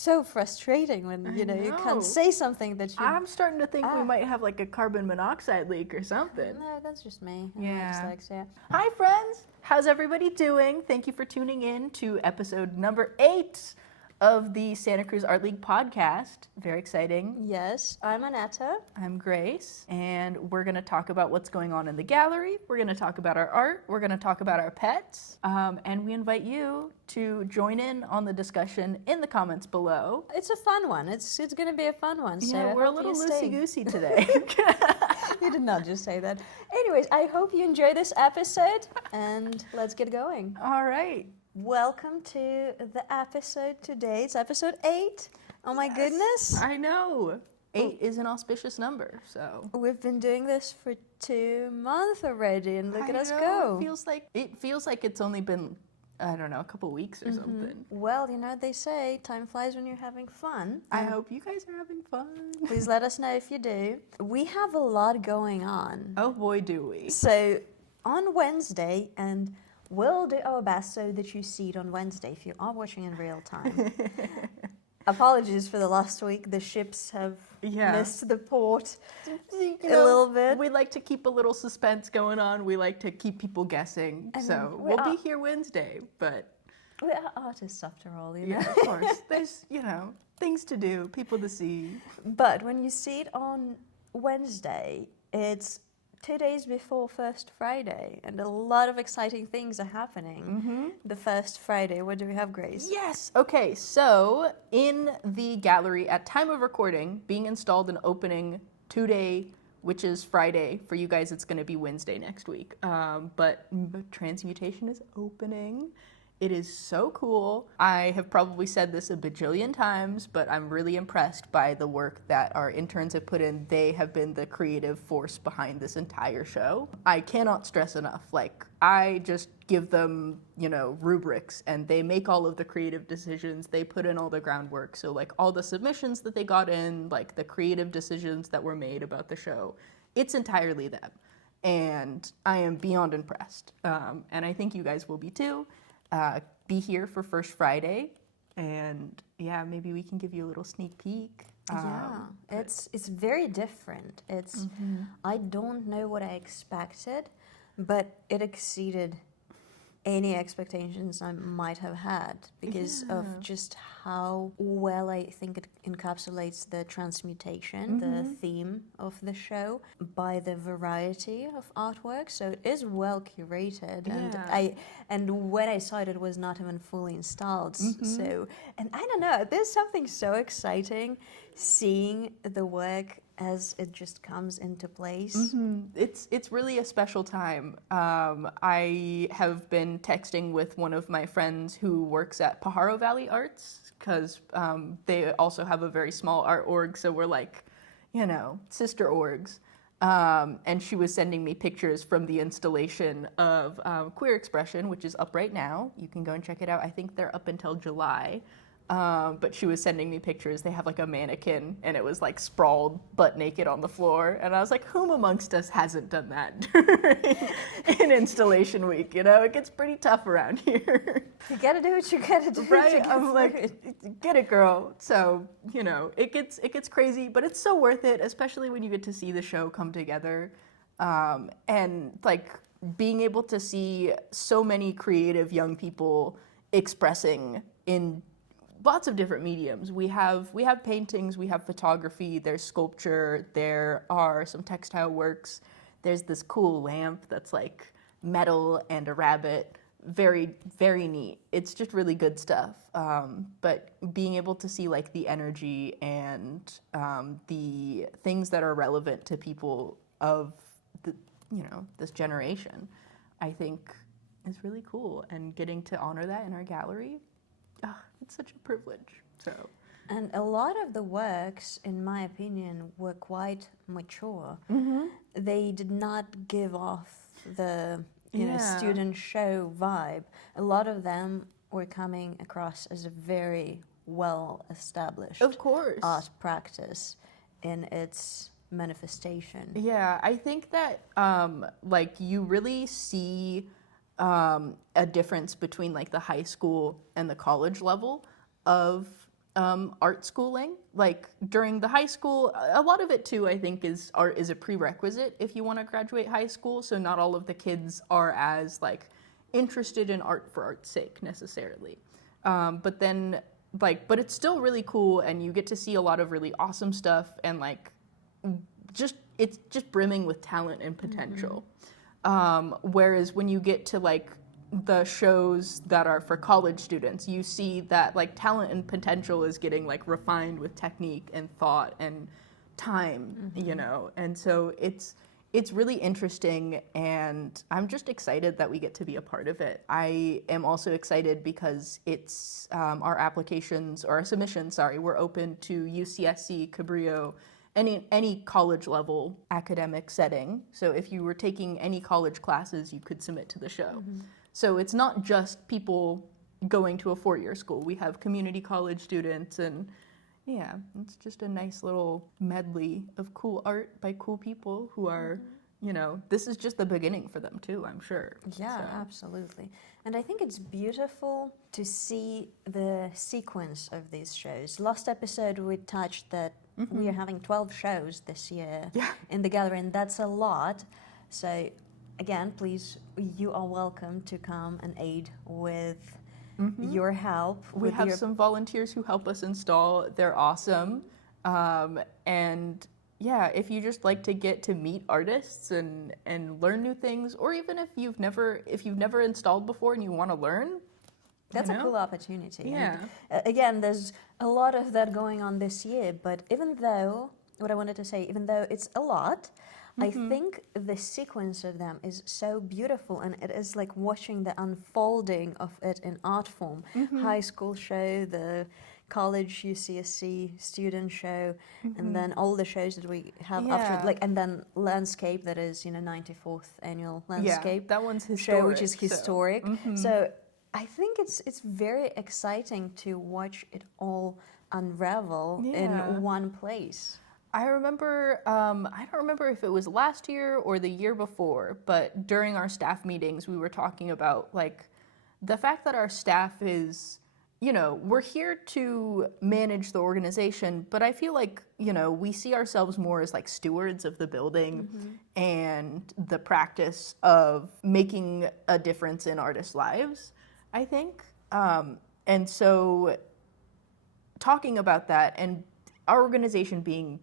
so frustrating when, you know. can't say something that you... I'm starting to think we might have like a carbon monoxide leak or something. No, that's just me. And Yeah. my dyslexia. Hi, friends. How's everybody doing? Thank you for tuning in to episode number 8 of the Santa Cruz Art League podcast. Very exciting. Yes, I'm Anetta. I'm Grace, and we're going to talk about what's going on in the gallery. We're going to talk about our art. We're going to talk about our pets. And we invite you to join in on the discussion in the comments below. It's a fun one. It's going to be a fun one. So Yeah, we're a I hope little you stay. loosey-goosey today. You did not just say that. Anyways, I hope you enjoy this episode, and let's get going. All right. Welcome to the episode today. It's episode 8. Oh my goodness. I know. 8 is an auspicious number, so. We've been doing this for 2 months already, and look at us know, go. It feels like it's only been, I don't know, a couple weeks or something. Well, they say time flies when you're having fun. I hope you guys are having fun. Please let us know if you do. We have a lot going on. Oh boy, do we. So on Wednesday, and we'll do our best so that you see it on Wednesday if you are watching in real time. Apologies for the last week. The ships have missed the port a little bit. We like to keep a little suspense going on. We like to keep people guessing. So we'll be here Wednesday, but... We are artists after all, Yeah, of course. There's, things to do, people to see. But when you see it on Wednesday, it's 2 days before First Friday, and a lot of exciting things are happening. The First Friday, what do we have, Grace? Yes. Okay, so in the gallery at time of recording, being installed and opening today, which is Friday. For you guys, it's going to be Wednesday next week. But Transmutation is opening. It is so cool. I have probably said this a bajillion times, but I'm really impressed by the work that our interns have put in. They have been the creative force behind this entire show. I cannot stress enough. I just give them, rubrics, and they make all of the creative decisions. They put in all the groundwork. So, all the submissions that they got in, the creative decisions that were made about the show, it's entirely them. And I am beyond impressed. And I think you guys will be too. Be here for First Friday, and maybe we can give you a little sneak peek. It's very different. It's I don't know what I expected, but it exceeded any expectations I might have had because of just how well I think it encapsulates the transmutation, the theme of the show, by the variety of artwork. So it is well curated, and when I saw it, it was not even fully installed. So, and I don't know, there's something so exciting seeing the work as it just comes into place. It's really a special time. I have been texting with one of my friends who works at Pajaro Valley Arts, because they also have a very small art org, so we're sister orgs. And she was sending me pictures from the installation of Queer Expression, which is up right now. You can go and check it out. I think they're up until July. But she was sending me pictures. They have a mannequin, and it was sprawled butt naked on the floor. And I was like, whom amongst us hasn't done that during installation week? It gets pretty tough around here. You gotta do what you gotta do. Right? I'm like, get it, girl. So, it gets crazy, but it's so worth it, especially when you get to see the show come together. And being able to see so many creative young people expressing in lots of different mediums. We have paintings, we have photography, there's sculpture, there are some textile works. There's this cool lamp that's metal and a rabbit. Very, very neat. It's just really good stuff. But being able to see the energy and the things that are relevant to people of the this generation, I think is really cool. And getting to honor that in our gallery, it's such a privilege. So, and a lot of the works, in my opinion, were quite mature. They did not give off the student show vibe. A lot of them were coming across as a very well established, of course, art practice in its manifestation. Yeah, I think that you really see a difference between the high school and the college level of art schooling. Like during the high school, a lot of it too, I think, is art is a prerequisite if you want to graduate high school. So not all of the kids are as like interested in art for art's sake necessarily. But then but it's still really cool, and you get to see a lot of really awesome stuff, and like it's just brimming with talent and potential. Whereas when you get to like the shows that are for college students, you see that like talent and potential is getting like refined with technique and thought and time, you know, and so it's really interesting, and I'm just excited that we get to be a part of it. I am also excited because it's our applications, or our submissions, sorry, were open to UCSC, Cabrillo, any college level academic setting. So if you were taking any college classes, you could submit to the show. So it's not just people going to a four-year school. We have community college students, and yeah, it's just a nice little medley of cool art by cool people who are, you know, this is just the beginning for them too, I'm sure. Yeah, So. absolutely. And I think it's beautiful to see the sequence of these shows. Last episode we touched that we are having 12 shows this year in the gallery, and that's a lot. So again, please, you are welcome to come and aid with your help. We have some volunteers who help us install. They're awesome. And yeah, if you just like to get to meet artists and learn new things, or even if you've never installed before and you want to learn, that's a cool opportunity. Yeah. And, again, there's a lot of that going on this year, but even though it's a lot, I think the sequence of them is so beautiful, and it is like watching the unfolding of it in art form. High school show, the college UCSC student show, and then all the shows that we have after, like, and then landscape, that is, 94th annual landscape. That one's historic, show, which is historic. So I think it's very exciting to watch it all unravel in one place. I remember, I don't remember if it was last year or the year before, but during our staff meetings, we were talking about like the fact that our staff is, we're here to manage the organization, but I feel like, we see ourselves more as like stewards of the building and the practice of making a difference in artists' lives, I think. And so talking about that, and our organization being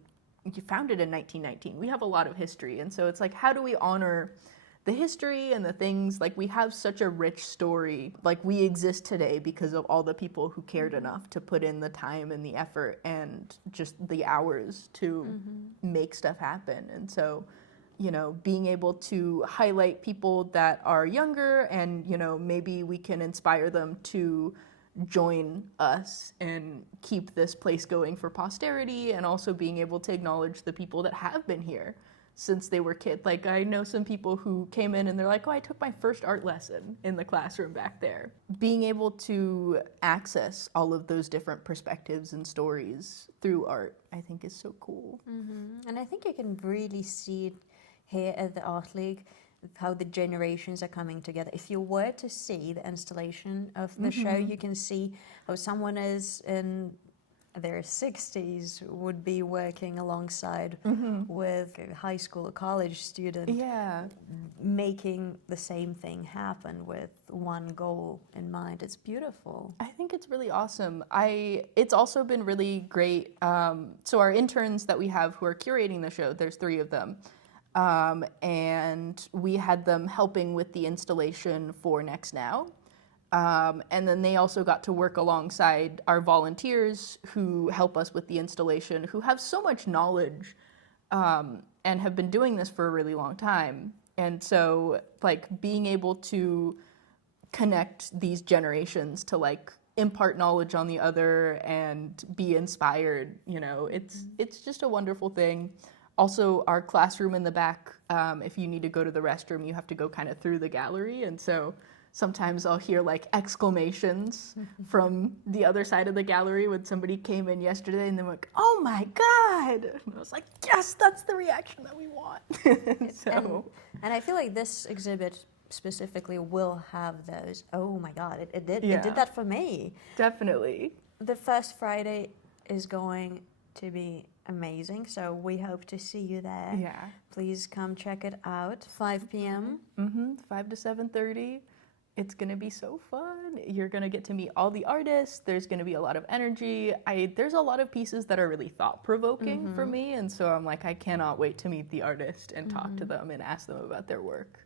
founded in 1919, we have a lot of history, and so it's like, how do we honor the history and the things, like we have such a rich story, like we exist today because of all the people who cared enough to put in the time and the effort and just the hours to make stuff happen. And so, being able to highlight people that are younger and, maybe we can inspire them to join us and keep this place going for posterity, and also being able to acknowledge the people that have been here since they were kids. Like, I know some people who came in and they're like, oh, I took my first art lesson in the classroom back there. Being able to access all of those different perspectives and stories through art, I think is so cool. And I think you can really see it here at the Art League, how the generations are coming together. If you were to see the installation of the show, you can see how someone is in their 60s would be working alongside with a high school or college student, making the same thing happen with one goal in mind. It's beautiful. I think it's really awesome. It's also been really great. So our interns that we have who are curating the show, there's 3 of them. And we had them helping with the installation for Next Now. And then they also got to work alongside our volunteers who help us with the installation, who have so much knowledge and have been doing this for a really long time. And so, like, being able to connect these generations to, like, impart knowledge on the other and be inspired, it's just a wonderful thing. Also, our classroom in the back, if you need to go to the restroom, you have to go kind of through the gallery. And so sometimes I'll hear like exclamations from the other side of the gallery when somebody came in yesterday and they're like, oh my God. And I was like, yes, that's the reaction that we want. And I feel like this exhibit specifically will have those, oh my God, it did that for me. Definitely. the first Friday is going to be amazing, so we hope to see you there. Yeah. Please come check it out. 5 p.m. 5 to 7:30. It's gonna be so fun. You're gonna get to meet all the artists. There's gonna be a lot of energy. There's a lot of pieces that are really thought-provoking for me, and so I'm like, I cannot wait to meet the artist and talk to them and ask them about their work.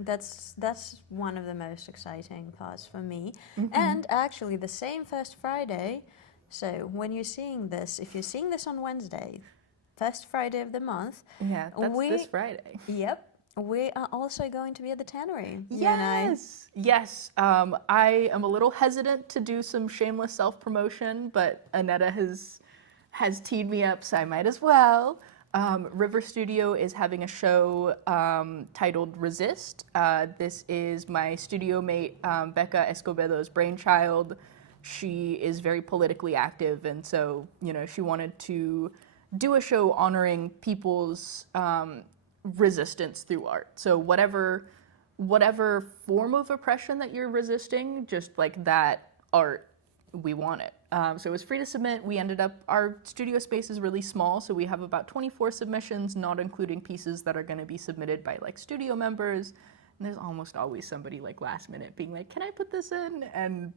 That's one of the most exciting parts for me. And actually, the same first Friday. So when you're seeing this, if you're seeing this on Wednesday, first Friday of the month. Yeah, that's this Friday. Yep. We are also going to be at the Tannery. Yes. Yes. I am a little hesitant to do some shameless self-promotion, but Anetta has teed me up, so I might as well. River Studio is having a show titled Resist. This is my studio mate, Becca Escobedo's brainchild. She is very politically active, and so, she wanted to do a show honoring people's resistance through art. So whatever form of oppression that you're resisting, just like that art, we want it. So it was free to submit. Our studio space is really small, so we have about 24 submissions, not including pieces that are going to be submitted by like studio members. And there's almost always somebody like last minute being like, can I put this in? And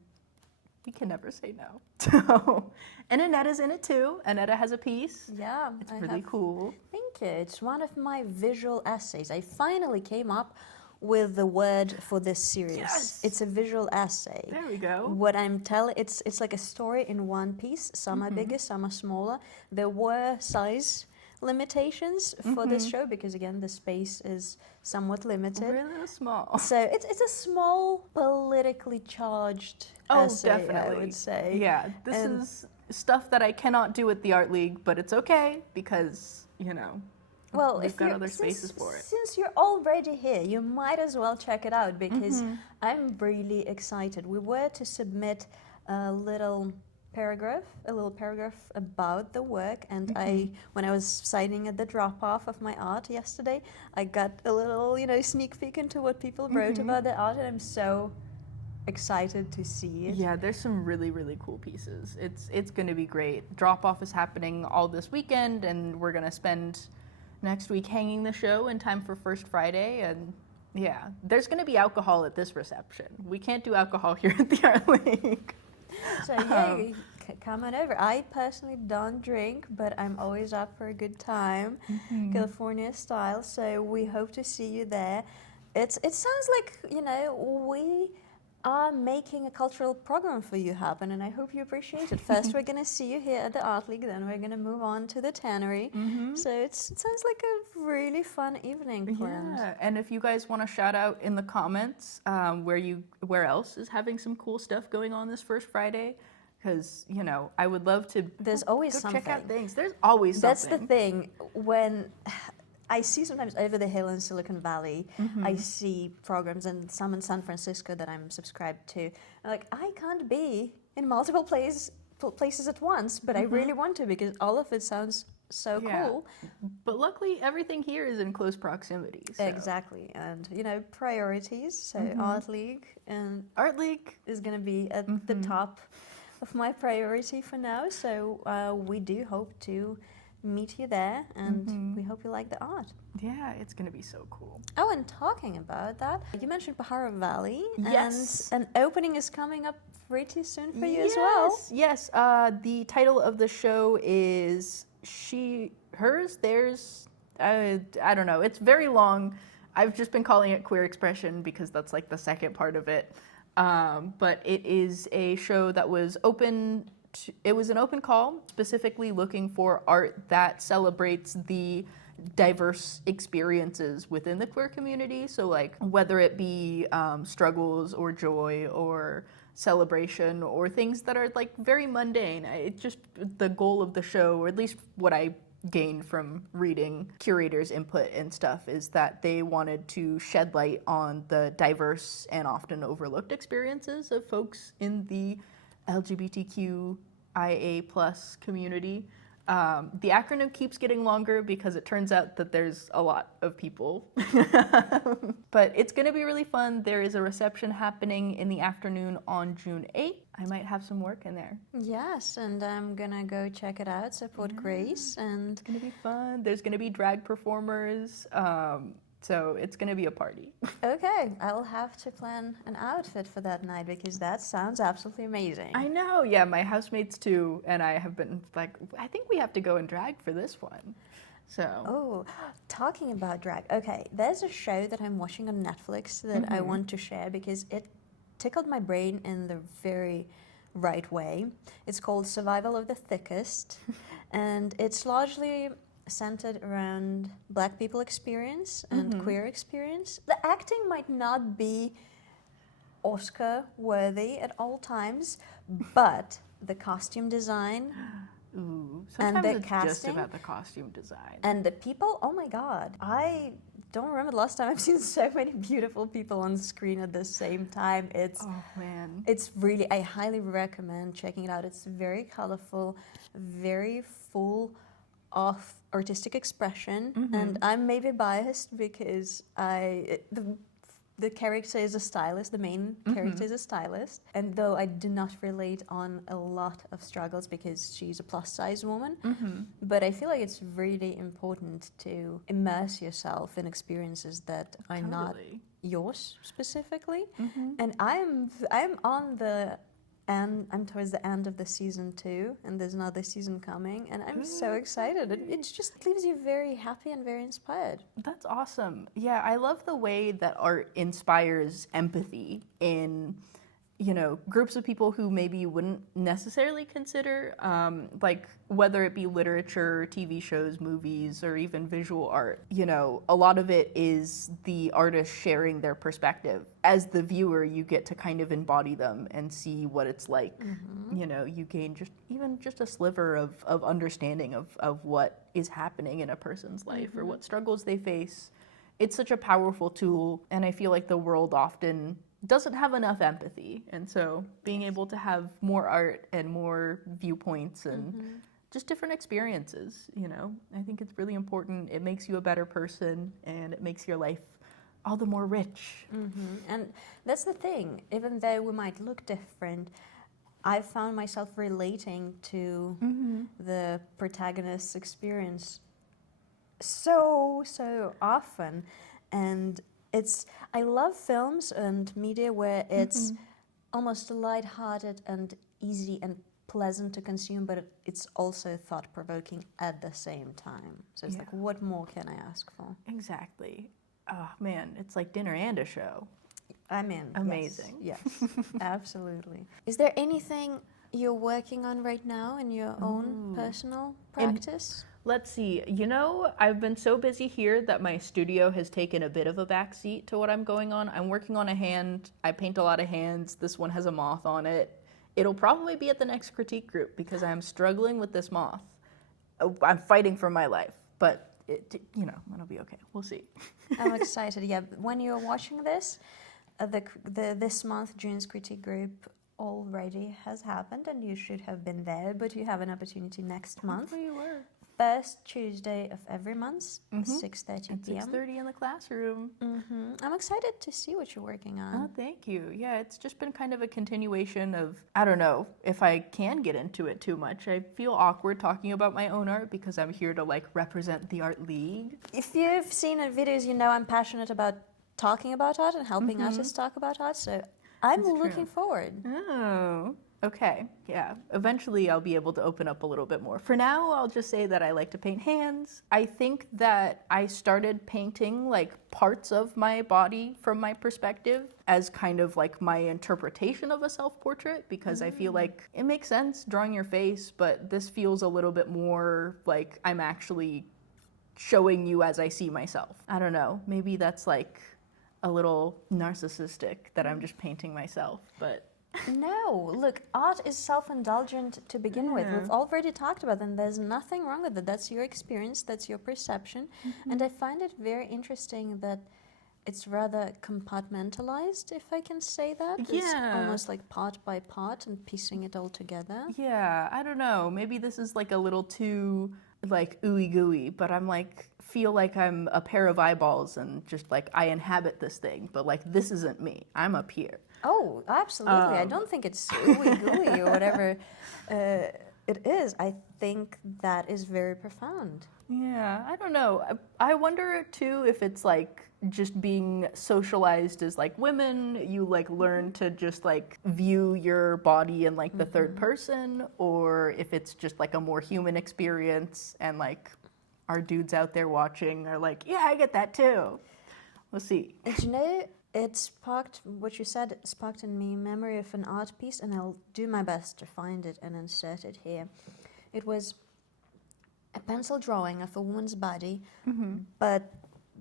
we can never say no. So, and Anetta's in it too. Anetta has a piece. Yeah. It's really cool. Thank you. It's one of my visual essays. I finally came up with the word for this series. Yes. It's a visual essay. There we go. What I'm telling, it's like a story in one piece. Some are bigger, some are smaller. There were size limitations for this show because, again, the space is somewhat limited. Really small. So it's a small, politically charged essay, definitely. I would say. Yeah, this is stuff that I cannot do at the Art League, but it's okay because, well, we've got other spaces for it. Since you're already here, you might as well check it out because I'm really excited. We were to submit a little paragraph about the work, and when I was signing at the drop-off of my art yesterday, I got a little, sneak peek into what people wrote about the art, and I'm so excited to see it. Yeah, there's some really, really cool pieces. It's going to be great. Drop-off is happening all this weekend, and we're going to spend next week hanging the show in time for First Friday, and yeah, there's going to be alcohol at this reception. We can't do alcohol here at the Art League. So yeah, come on over. I personally don't drink, but I'm always up for a good time, California style. So we hope to see you there. It sounds like we are making a cultural program for you happen, and I hope you appreciate it. First, we're going to see you here at the Art League, then we're going to move on to the Tannery. So it sounds like a really fun evening planned. Yeah, and if you guys want to shout out in the comments where else is having some cool stuff going on this first Friday, because I would love to. There's always go something. Check out things. There's always something. That's the thing. When I see sometimes over the hill in Silicon Valley, I see programs, and some in San Francisco that I'm subscribed to. Like, I can't be in multiple places at once, but I really want to because all of it sounds so cool. But luckily, everything here is in close proximity. So. Exactly, and priorities. So Art League is going to be at the top of my priority for now. So we do hope to meet you there, and we hope you like the art. Yeah, it's going to be so cool. Oh, and talking about that, you mentioned Pajaro Valley. Yes. And an opening is coming up pretty soon for you as well. Yes. The title of the show is Hers, Theirs. I don't know. It's very long. I've just been calling it Queer Expression because that's like the second part of it. But it is a show that was open. It was an open call, specifically looking for art that celebrates the diverse experiences within the queer community. So like whether it be struggles or joy or celebration or things that are like very mundane. It's just the goal of the show, or at least what I gained from reading curators' input and stuff, is that they wanted to shed light on the diverse and often overlooked experiences of folks in the LGBTQIA+ community. The acronym keeps getting longer because it turns out that there's a lot of people. But it's going to be really fun. There is a reception happening in the afternoon on June 8th. I might have some work in there. Yes, and I'm gonna go check it out, support Grace, and It's going to be fun. There's going to be drag performers. So it's going to be a party. okay, I'll have to plan an outfit for that night because that sounds absolutely amazing. I know, yeah, my housemates too, and I have been like, I think we have to go and drag for this one. So. Oh, talking about drag. Okay, there's a show that I'm watching on Netflix that I want to share because it tickled my brain in the very right way. It's called Survival of the Thickest, and it's largely centered around Black people experience and queer experience. The acting might not be Oscar worthy at all times, but the costume design Ooh, and sometimes the it's just casting about the costume design. and the people, oh my god, I don't remember the last time I've seen so many beautiful people on screen at the same time. Oh man. It's really, I highly recommend checking it out. It's very colorful, very full of artistic expression, and I'm maybe biased because the character is a stylist, the main character is a stylist, and though I do not relate on a lot of struggles because she's a plus size woman, but I feel like it's really important to immerse yourself in experiences that are not yours specifically. And I'm on the and I'm towards the end of the season 2, and there's another season coming, and I'm so excited. It just leaves you very happy and very inspired. That's awesome. Yeah, I love the way that art inspires empathy in, you know, groups of people who maybe you wouldn't necessarily consider, like whether it be literature, TV shows, movies, or even visual art. You know, a lot of it is the artist sharing their perspective. As the viewer, you get to kind of embody them and see what it's like. You know, you gain just a sliver of understanding of what is happening in a person's life or what struggles they face. It's such a powerful tool, and I feel like the world often doesn't have enough empathy, and so being able to have more art and more viewpoints and just different experiences, you know, I think it's really important. It makes you a better person, and it makes your life all the more rich. And that's the thing, even though we might look different, I've found myself relating to the protagonist's experience so often, and I love films and media where it's almost lighthearted and easy and pleasant to consume, but it's also thought-provoking at the same time. So it's like, what more can I ask for? Exactly. Oh man, it's like dinner and a show. I mean, amazing. Yes, absolutely. Is there anything you're working on right now in your own personal practice? Let's see. You know, I've been so busy here that my studio has taken a bit of a backseat to what I'm going on. I'm working on a hand. I paint a lot of hands. This one has a moth on it. It'll probably be at the next critique group because I'm struggling with this moth. I'm fighting for my life, but you know, it'll be okay. We'll see. I'm excited. Yeah, when you're watching this, this month June's critique group already has happened, and you should have been there. But you have an opportunity next month. Hopefully you were. First Tuesday of every month, 6:30 p.m. 6:30 in the classroom. I'm excited to see what you're working on. Oh, thank you. Yeah, it's just been kind of a continuation of, I don't know if I can get into it too much. I feel awkward talking about my own art because I'm here to like represent the Art League. If you've seen the videos, you know I'm passionate about talking about art and helping artists talk about art, so I'm looking forward. Oh, okay. Yeah. Eventually I'll be able to open up a little bit more. For now, I'll just say that I like to paint hands. I think that I started painting like parts of my body from my perspective as kind of like my interpretation of a self-portrait, because I feel like it makes sense drawing your face, but this feels a little bit more like I'm actually showing you as I see myself. I don't know. Maybe that's like a little narcissistic that I'm just painting myself, but No, look, art is self-indulgent to begin with. We've already talked about it, and there's nothing wrong with it. That's your experience, that's your perception. And I find it very interesting that it's rather compartmentalized, if I can say that. It's Yeah. almost like part by part and piecing it all together. Yeah, I don't know. Maybe this is like a little too like ooey gooey, but I'm like feel like I'm a pair of eyeballs and just like I inhabit this thing, but like this isn't me. I'm up here. Oh, absolutely. I don't think it's ooey gooey or whatever it is. I think that is very profound. Yeah, I don't know. I wonder too if it's like just being socialized as like women, you like learn to just like view your body in like the third person, or if it's just like a more human experience and like our dudes out there watching are like, yeah, I get that too. We'll see. And you know, it sparked, what you said, it sparked in me memory of an art piece, and I'll do my best to find it and insert it here. It was a pencil drawing of a woman's body, but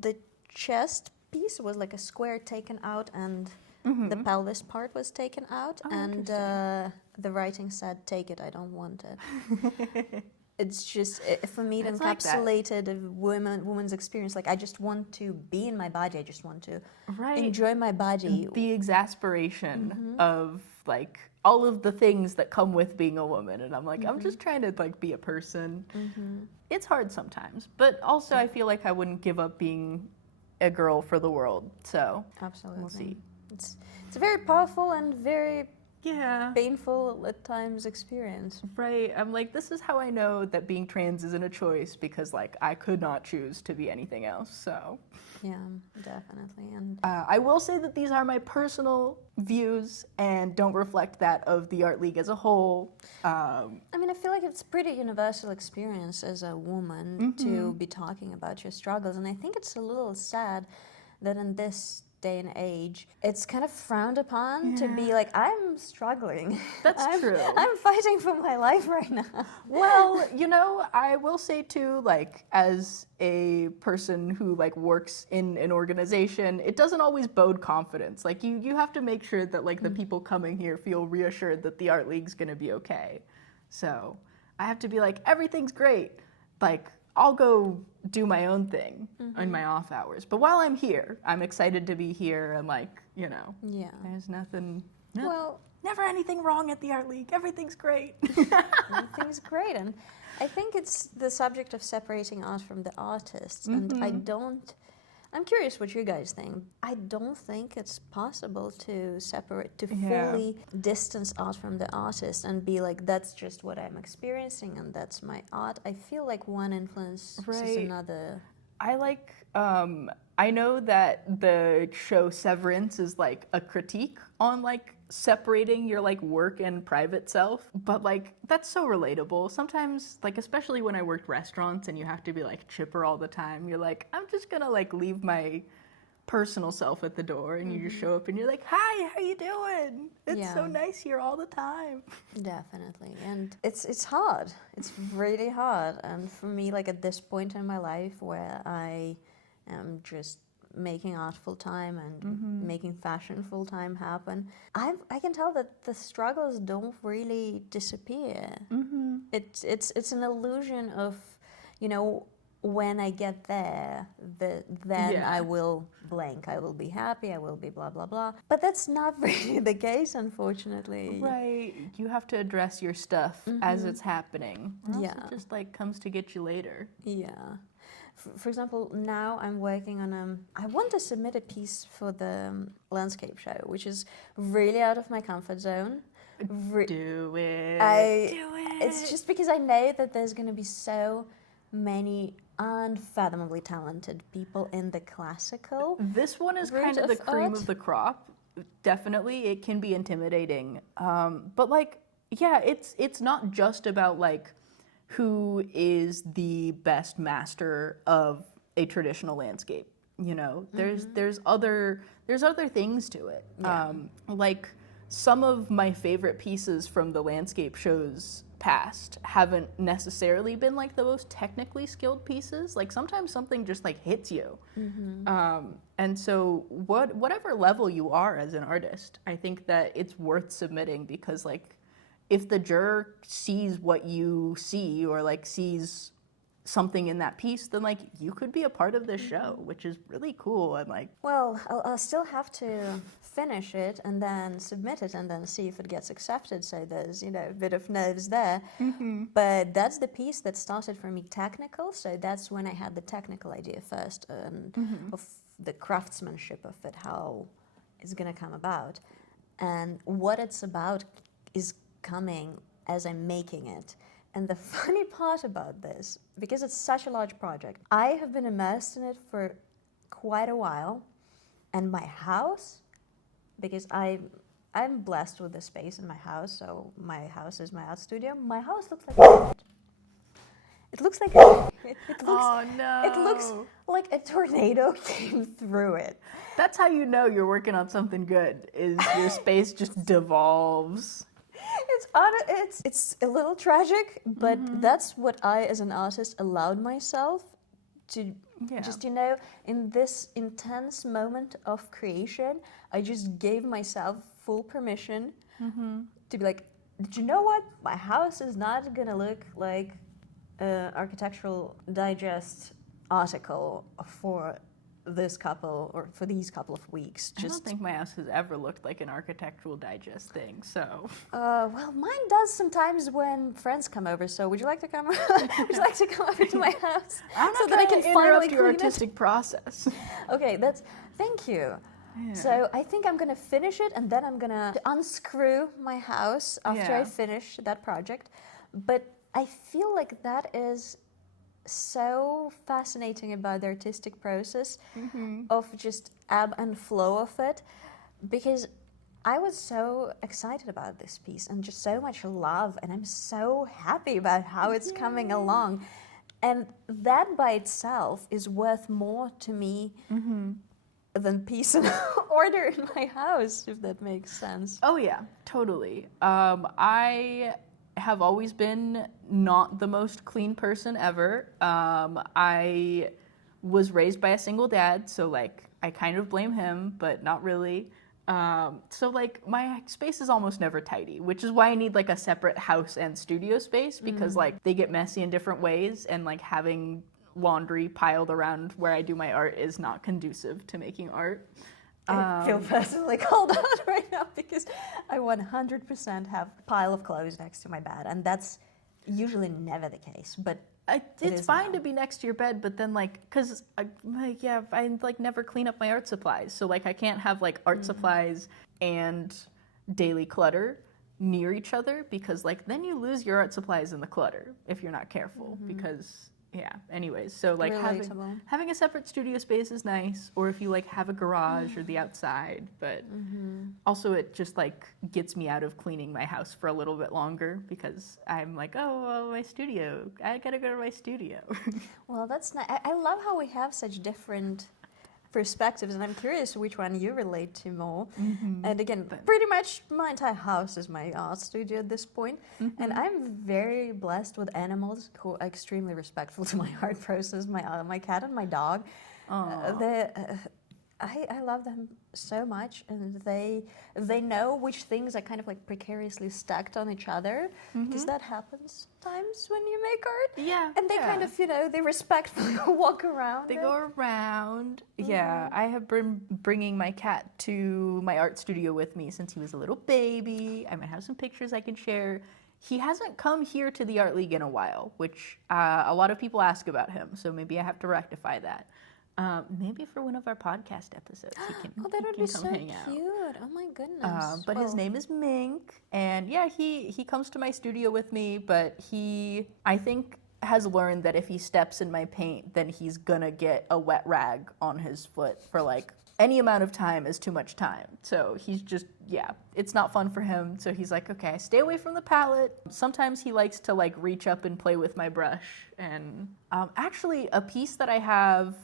the chest piece was like a square taken out, and the pelvis part was taken out, and the writing said, "Take it, I don't want it." It's just, for me, it It's like that. encapsulated a woman's experience. Like, I just want to be in my body. I just want to Right. enjoy my body. The exasperation of like all of the things that come with being a woman, and I'm like, I'm just trying to like be a person. It's hard sometimes, but also I feel like I wouldn't give up being a girl for the world. So Absolutely. we'll see. It's a very powerful and very Yeah. painful at times experience. Right. I'm like, this is how I know that being trans isn't a choice, because like I could not choose to be anything else. So Yeah, definitely. And I will say that these are my personal views and don't reflect that of the Art League as a whole. I mean, I feel like it's a pretty universal experience as a woman to be talking about your struggles. And I think it's a little sad that in this day and age, it's kind of frowned upon to be like, I'm struggling. That's true. I'm fighting for my life right now. Well, you know, I will say too, like, as a person who like works in an organization, it doesn't always bode confidence. Like, you have to make sure that like the people coming here feel reassured that the Art League's gonna be okay. So I have to be like, everything's great. Like, I'll go do my own thing in my off hours. But while I'm here, I'm excited to be here, and like, you know, Yeah. there's nothing, Well, never anything wrong at the Art League. Everything's great. everything's great. And I think it's the subject of separating art from the artists. And I'm curious what you guys think. I don't think it's possible to separate, to fully distance art from the artist and be like, that's just what I'm experiencing and that's my art. I feel like one influences another. I like, I know that the show Severance is like a critique on like separating your like work and private self, but like that's so relatable. Sometimes, like especially when I worked restaurants and you have to be like chipper all the time, you're like, I'm just gonna like leave my personal self at the door, and you just show up and you're like, hi, how you doing? It's so nice here all the time. Definitely. And it's hard. It's really hard. And for me, like at this point in my life where I am just making art full time and making fashion full time happen, I can tell that the struggles don't really disappear. It's an illusion of, you know, when I get there, then I will blank. I will be happy. I will be blah blah blah. But that's not really the case, unfortunately. Right. You have to address your stuff as it's happening. Or else Yeah. it just like comes to get you later. Yeah. For example, now I'm working on I want to submit a piece for the landscape show, which is really out of my comfort zone. Do it. Do it. It's just because I know that there's going to be so many unfathomably talented people in the classical. This one is route kind of the of cream art. of the crop. Definitely, it can be intimidating. But like, yeah, it's not just about like who is the best master of a traditional landscape. You know, there's other things to it. Like some of my favorite pieces from the landscape shows past haven't necessarily been like the most technically skilled pieces. Like sometimes something just like hits you. And so whatever level you are as an artist, I think that it's worth submitting, because like if the juror sees what you see, or like sees something in that piece, then like you could be a part of this show, which is really cool. And like, Well, I'll still have to finish it and then submit it and then see if it gets accepted. So there's, you know, a bit of nerves there. But that's the piece that started for me technical. So that's when I had the technical idea first of the craftsmanship of it, how it's going to come about. And what it's about is coming as I'm making it. And the funny part about this, because it's such a large project, I have been immersed in it for quite a while. And my house, because I'm blessed with the space in my house, so my house is my art studio. My house looks like a it looks like oh no, it looks like a tornado came through it. That's how you know you're working on something good, is your space just devolves. It's a little tragic, but that's what I, as an artist, allowed myself to just, you know, in this intense moment of creation, I just gave myself full permission to be like, did you know what? My house is not gonna look like an Architectural Digest article for this couple or for these couple of weeks. I don't think my house has ever looked like an Architectural Digest thing, so. Well, mine does sometimes when friends come over. So, would you like to come? Would you like to come over to my house so that I can finally your artistic process? Okay, thank you. Yeah. So I think I'm gonna finish it, and then I'm gonna unscrew my house after I finish that project. But I feel like that is so fascinating about the artistic process of just ebb and flow of it, because I was so excited about this piece and just so much love, and I'm so happy about how it's coming along, and that by itself is worth more to me than peace and order in my house, if that makes sense. Oh yeah, totally. I have always been not the most clean person ever. I was raised by a single dad, so like I kind of blame him, but not really. So like my space is almost never tidy, which is why I need like a separate house and studio space, because like they get messy in different ways, and like having laundry piled around where I do my art is not conducive to making art. I feel personally called out right now because I 100% have a pile of clothes next to my bed, and that's usually never the case. But it's fine to be next to your bed, but then like, cause I like never clean up my art supplies, so like I can't have like art supplies and daily clutter near each other, because like then you lose your art supplies in the clutter if you're not careful. Because anyways, so like having a separate studio space is nice, or if you like have a garage or the outside, but also it just like gets me out of cleaning my house for a little bit longer, because I'm like, oh, well, my studio, I gotta go to my studio. Well, that's nice. I love how we have such different perspectives, and I'm curious which one you relate to more. And again, pretty much my entire house is my art studio at this point, and I'm very blessed with animals who are extremely respectful to my art process. My cat and my dog, I love them so much, and they know which things are kind of like precariously stacked on each other, because that happens times when you make art. Yeah. And they kind of, you know, they respectfully walk around. They go around. Yeah, I have been bringing my cat to my art studio with me since he was a little baby. I might have some pictures I can share. He hasn't come here to the Art League in a while, which a lot of people ask about him, so maybe I have to rectify that. Maybe for one of our podcast episodes, he can that would be so hang out. cute. Oh my goodness. But his name is Mink, and yeah, he comes to my studio with me, but he, I think, has learned that if he steps in my paint, then he's gonna get a wet rag on his foot for like any amount of time is too much time. So he's just, it's not fun for him. So he's like, okay, stay away from the palette. Sometimes he likes to like reach up and play with my brush. And actually a piece that I have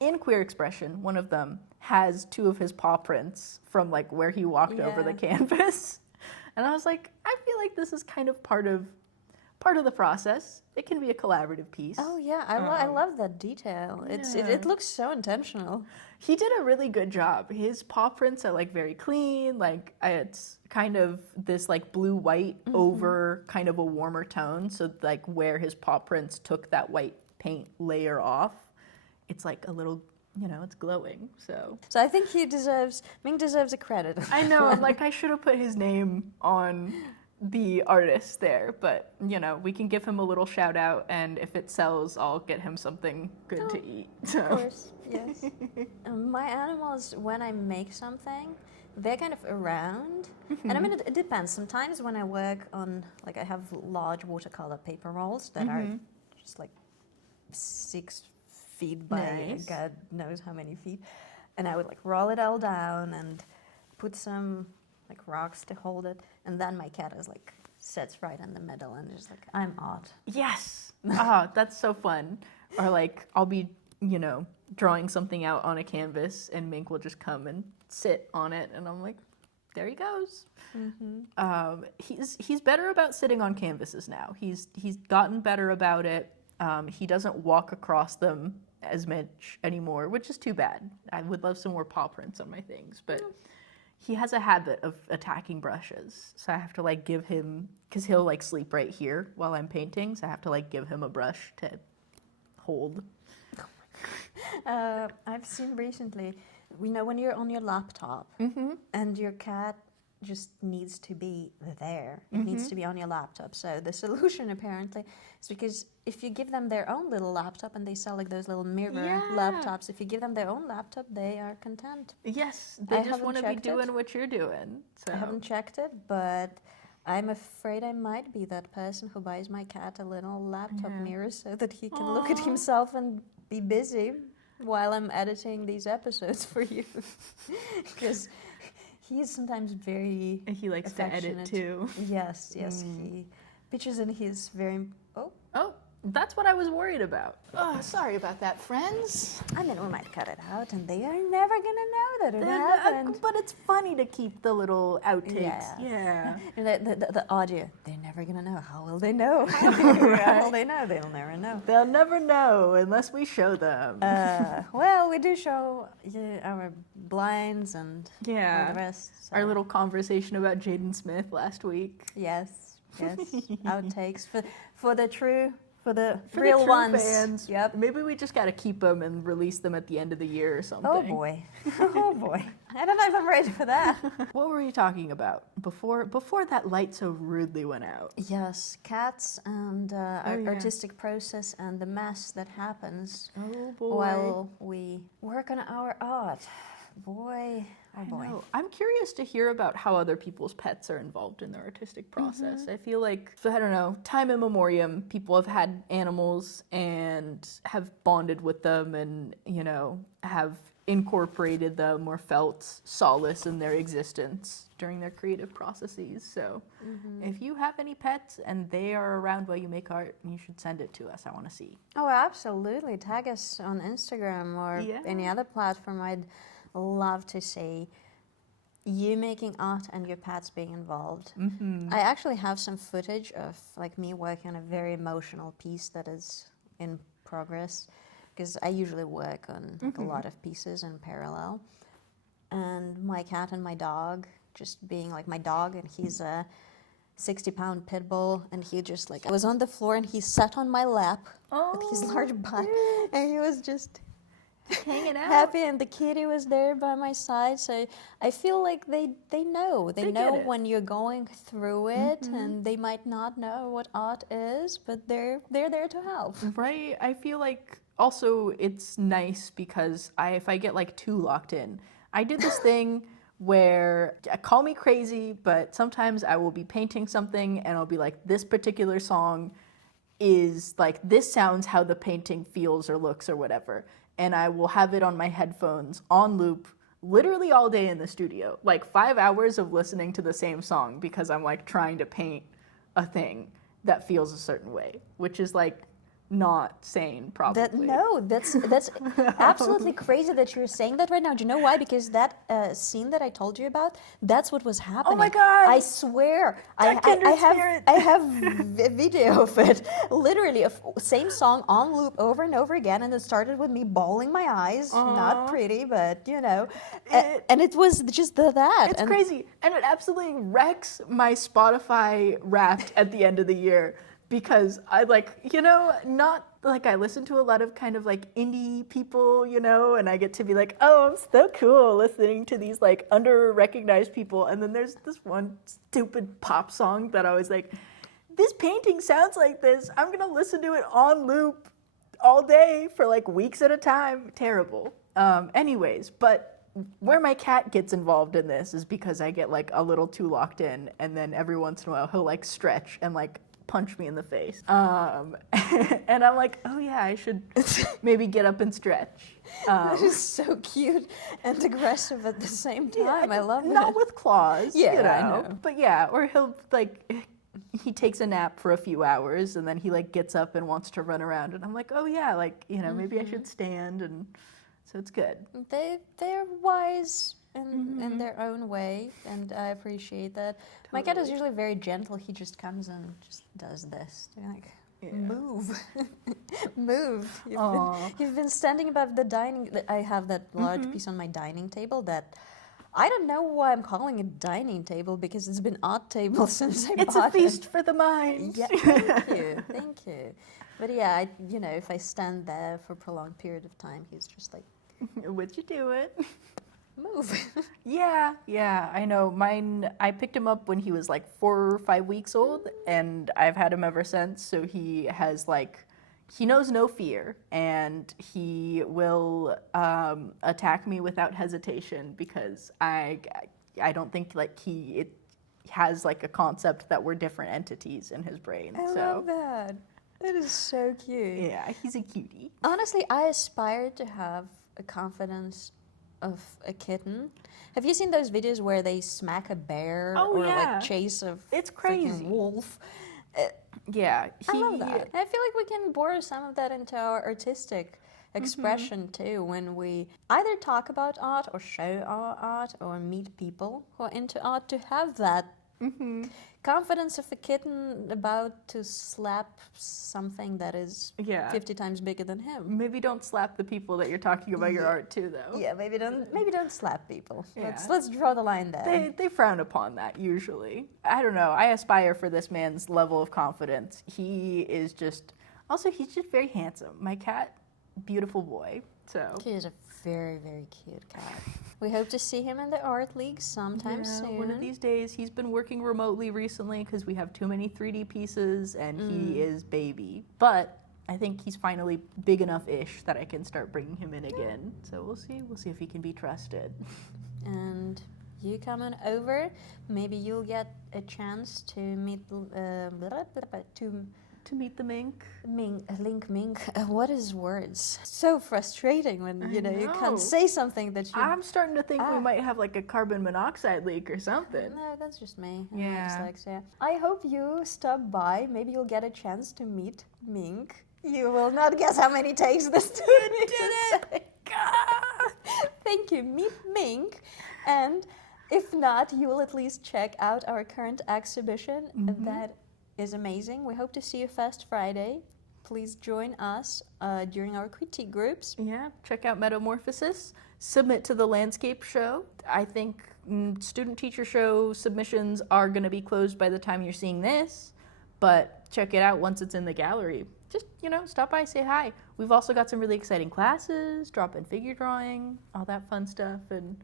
in Queer Expression, one of them has 2 of his paw prints from like where he walked over the canvas. And I was like, I feel like this is kind of part of the process. It can be a collaborative piece. Oh yeah, I love that detail. It looks so intentional. He did a really good job. His paw prints are like very clean. Like it's kind of this like blue-white over kind of a warmer tone. So like where his paw prints took that white paint layer off, it's like a little, it's glowing. So I think Ming deserves a credit. I know, I'm like, I should have put his name on the artist there, but we can give him a little shout out, and if it sells, I'll get him something good to eat. So. Of course, yes. My animals, when I make something, they're kind of around. And I mean, it depends. Sometimes when I work on, like, I have large watercolor paper rolls that are just like 6 feet by God knows how many feet. And I would like roll it all down and put some like rocks to hold it. And then my cat is like, sits right in the middle and just like, I'm art. Yes. That's so fun. Or like, I'll be, drawing something out on a canvas, and Mink will just come and sit on it, and I'm like, there he goes. He's better about sitting on canvases now. He's gotten better about it. He doesn't walk across them as much anymore, which is too bad. I would love some more paw prints on my things, but he has a habit of attacking brushes, so I have to like give him, because he'll like sleep right here while I'm painting, so I have to like give him a brush to hold. I've seen recently, when you're on your laptop and your cat just needs to be there, it needs to be on your laptop. So the solution apparently is, because if you give them their own little laptop, and they sell like those little mirror laptops, if you give them their own laptop, they are content. Yes, they just want to be doing what you're doing. So. I haven't checked it, but I'm afraid I might be that person who buys my cat a little laptop mirror so that he can look at himself and be busy while I'm editing these episodes for you. Because he is sometimes very He likes to edit too. Yes, he pitches in his very... Oh, that's what I was worried about. Oh, sorry about that, friends. I mean, we might cut it out, and they are never going to know that it happened. But it's funny to keep the little outtakes. Yeah. And the audio, they're never going to know. How will they know? How will they know? They'll never know. They'll never know unless we show them. Well, we do show our blinds and all the rest. So. Our little conversation about Jaden Smith last week. Yes. Outtakes for the real ones. Fans. Yep. Maybe we just got to keep them and release them at the end of the year or something. Oh boy. I don't know if I'm ready for that. What were you talking about before that light so rudely went out? Yes, cats and our artistic process and the mess that happens while we work on our art. Boy. Oh boy. I'm curious to hear about how other people's pets are involved in their artistic process. I feel like, I don't know, time immemorial, people have had animals and have bonded with them and, have incorporated them or felt solace in their existence during their creative processes. So if you have any pets and they are around while you make art, you should send it to us. I want to see. Oh, absolutely. Tag us on Instagram or any other platform. I'd love to see you making art and your pets being involved. I actually have some footage of like me working on a very emotional piece that is in progress, because I usually work on like, a lot of pieces in parallel. And my cat and my dog just being like my dog, and he's a 60-pound pit bull, and he just like, I was on the floor and he sat on my lap with his large butt, and he was just hanging out, happy, and the kitty was there by my side. So I feel like they know when you're going through it, and they might not know what art is, but they're there to help. Right. I feel like also it's nice because if I get like too locked in, I did this thing where, call me crazy, but sometimes I will be painting something and I'll be like, this particular song is like, this sounds how the painting feels or looks or whatever. And I will have it on my headphones on loop literally all day in the studio, like 5 hours of listening to the same song because I'm like trying to paint a thing that feels a certain way, which is like not sane, probably. That's absolutely crazy that you're saying that right now. Do you know why? Because that scene that I told you about, that's what was happening. Oh my God! I swear, I have a video of it. Literally, same song on loop over and over again, and it started with me bawling my eyes. Not pretty, but and it was just that. It's crazy, and it absolutely wrecks my Spotify Wrapped at the end of the year. because I not like I listen to a lot of kind of like indie people, and I get to be like, oh, I'm so cool listening to these like under-recognized people. And then there's this one stupid pop song that I was like, this painting sounds like this. I'm going to listen to it on loop all day for like weeks at a time. Terrible. Anyways, but where my cat gets involved in this is because I get like a little too locked in, and then every once in a while he'll like stretch and like punch me in the face. And I'm like, oh yeah, I should maybe get up and stretch. That is so cute and aggressive at the same time. I love it. Not with claws, Yeah, you know. I know. But yeah, or he'll like, he takes a nap for a few hours and then he like gets up and wants to run around, and I'm like, oh yeah, like, maybe I should stand, and so it's good. They're wise in their own way, and I appreciate that. My cat is usually very gentle. He just comes and just does this. You're like, move, move. You've been standing above the dining. I have that large piece on my dining table that I don't know why I'm calling it dining table, because it's been odd table since I It's bought a feast for the mind. Yeah, thank you. But yeah, if I stand there for a prolonged period of time, he's just like, would you do it? move. Yeah, I know. Mine, I picked him up when he was like 4 or 5 weeks old, and I've had him ever since. So he has he knows no fear, and he will attack me without hesitation, because I don't think it has like a concept that we're different entities in his brain. I love that. It is so cute. Yeah, he's a cutie. Honestly, I aspire to have a confidence of a kitten. Have you seen those videos where they smack a bear or like chase a it's crazy freaking wolf? Yeah, I love that. I feel like we can borrow some of that into our artistic expression too, when we either talk about art or show our art or meet people who are into art, to have that confidence of a kitten about to slap something that is 50 times bigger than him. Maybe don't slap the people that you're talking about your art to, though. Yeah, maybe don't slap people. Yeah. Let's draw the line there. They frown upon that usually. I don't know. I aspire for this man's level of confidence. He's just very handsome. My cat, beautiful boy. So he is a very, very cute cat. We hope to see him in the Art League sometime soon. One of these days. He's been working remotely recently because we have too many 3D pieces, and he is baby. But I think he's finally big enough-ish that I can start bringing him in again. So we'll see. We'll see if he can be trusted. And you coming over, maybe you'll get a chance to meet to meet the mink. Mink. What is words? So frustrating when you can't say something that you. I'm starting to think we might have like a carbon monoxide leak or something. No, that's just me. Yeah. Dyslexia. I hope you stop by. Maybe you'll get a chance to meet Mink. You will not guess how many takes this took. You did it. Thank you. Meet Mink, and if not, you will at least check out our current exhibition. That is amazing. We hope to see you Fest Friday. Please join us during our critique groups. Yeah, check out Metamorphosis. Submit to the landscape show. I think student-teacher show submissions are going to be closed by the time you're seeing this, but check it out once it's in the gallery. Just, stop by, say hi. We've also got some really exciting classes, drop-in figure drawing, all that fun stuff, and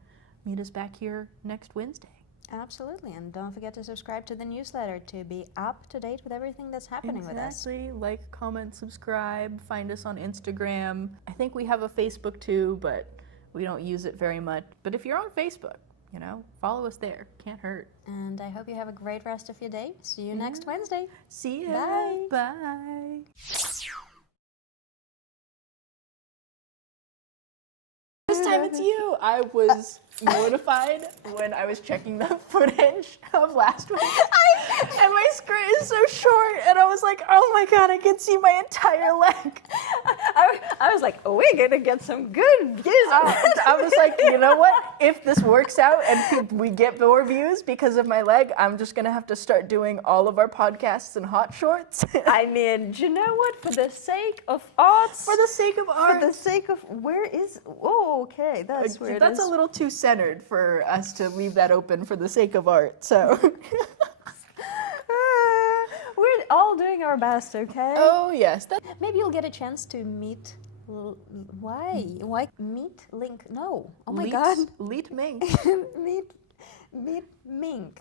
meet us back here next Wednesday. Absolutely, and don't forget to subscribe to the newsletter to be up to date with everything that's happening with us. Exactly. Like, comment, subscribe, find us on Instagram. I think we have a Facebook too, but we don't use it very much. But if you're on Facebook, follow us there. Can't hurt. And I hope you have a great rest of your day. See you next Wednesday. See ya. Bye. Bye. This time it's you. I was mortified when I was checking the footage of last week. And my skirt is so short, and I was like, oh my god, I can see my entire leg. I was like, we're gonna get some good views on it. I was like, you know what? If this works out and we get more views because of my leg, I'm just gonna have to start doing all of our podcasts in hot shorts. I mean, do you know what? For the sake of arts. For the sake of art. For the sake of, okay, that's where it is. That's a little too centered for us to leave that open for the sake of art, so. all doing our best, okay? Oh yes, that Maybe you'll get a chance to meet. Why meet Link? No. Oh my god. Leet Mink. meet Mink.